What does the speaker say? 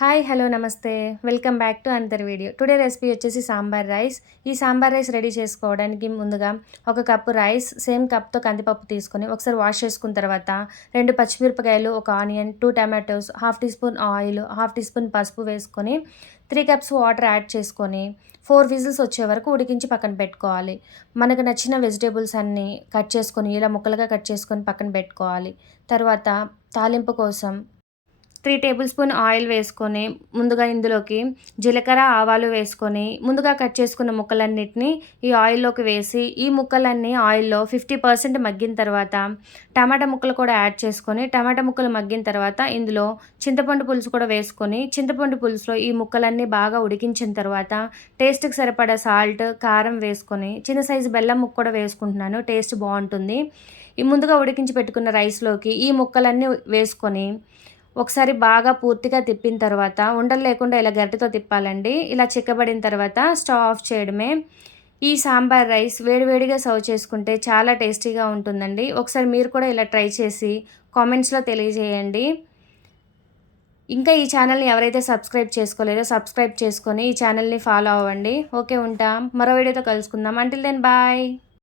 Hi hello నమస్తే welcome back to another video. Today recipe వచ్చేసి sambar rice. ఈ sambar rice ready చేసుకోవడానికి ముందుగా ఒక కప్పు రైస్ సేమ్ కప్తో కందిపప్పు తీసుకొని ఒకసారి వాష్ చేసుకున్న తర్వాత 2 పచ్చిమిరపకాయలు, ఒక onion, 2 tomatoes, half teaspoon oil, half teaspoon పసుపు వేసుకొని 3 కప్స్ వాటర్ యాడ్ చేసుకొని 4 విజిల్స్ వచ్చే వరకు ఉడికించి పక్కన పెట్టుకోవాలి. మనకు నచ్చిన వెజిటేబుల్స్ అన్నీ కట్ చేసుకొని ఇలా ముక్కలుగా కట్ చేసుకొని పక్కన పెట్టుకోవాలి. తర్వాత తాలింపు కోసం 3 టేబుల్ స్పూన్ ఆయిల్ వేసుకొని ముందుగా ఇందులోకి జీలకర్ర, ఆవాలు వేసుకొని ముందుగా కట్ చేసుకున్న ముక్కలన్నిటిని ఈ ఆయిల్లోకి వేసి ఈ ముక్కలన్నీ ఆయిల్లో 50% మగ్గిన తర్వాత టమాటా ముక్కలు కూడా యాడ్ చేసుకొని టమాటా ముక్కలు మగ్గిన తర్వాత ఇందులో చింతపండు పులుసు కూడా వేసుకొని చింతపండు పులుసులో ఈ ముక్కలన్నీ బాగా ఉడికించిన తర్వాత టేస్ట్కి సరిపడా సాల్ట్, కారం వేసుకొని చిన్న సైజు బెల్లం ముక్క కూడా వేసుకుంటున్నాను. టేస్ట్ బాగుంటుంది. ఈ ముందుగా ఉడికించి పెట్టుకున్న రైస్లోకి ఈ ముక్కలన్నీ వేసుకొని ఒకసారి బాగా పూర్తిగా తిప్పిన తర్వాత ఉండలు లేకుండా ఇలా గరిటెతో తిప్పాలండి. ఇలా చిక్కబడిన తర్వాత స్టవ్ ఆఫ్ చేయడమే. ఈ సాంబార్ రైస్ వేడివేడిగా సర్వ్ చేసుకుంటే చాలా టేస్టీగా ఉంటుందండి. ఒకసారి మీరు కూడా ఇలా ట్రై చేసి కామెంట్స్లో తెలియజేయండి. ఇంకా ఈ ఛానల్ని ఎవరైతే సబ్స్క్రైబ్ చేసుకోలేదో సబ్స్క్రైబ్ చేసుకొని ఈ ఛానల్ని ఫాలో అవ్వండి. ఓకే, ఉంటాం. మరో వీడియోతో కలుసుకుందాం. Until then bye.